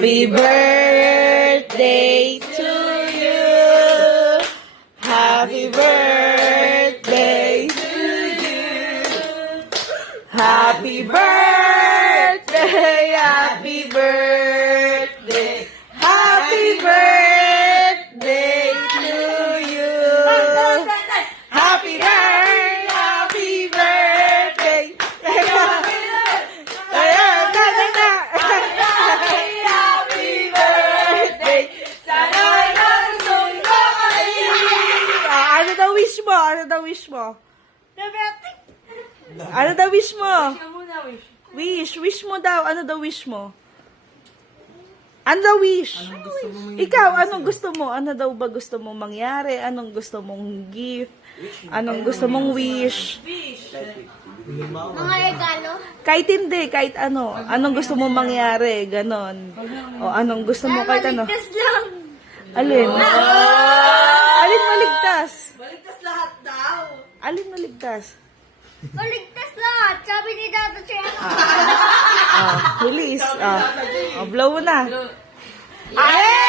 Happy birthday to you. Happy birthday to you. Happy birthday, happy birthday. Happy birthday to you. Happy birthday, happy birthday. Ano daw wish mo? Ano daw wish mo? Ano daw wish mo? Wish mo daw. Ano daw wish mo? Ano daw wish? Ikaw, anong gusto mo? Ano daw ba gusto mong mangyari? Anong gusto mong gift? Anong gusto mong wish? Mga regalo. Kahit hindi, kahit ano. Anong gusto mong mangyari? Ganon. O anong gusto mo kahit ano? Maligtas lang. Alin? Alin maligtas? Baligtas lahat daw. Alin maligtas? Maligtas lahat. Sabi ni Tata siya. Release. Blow mo na. Ay!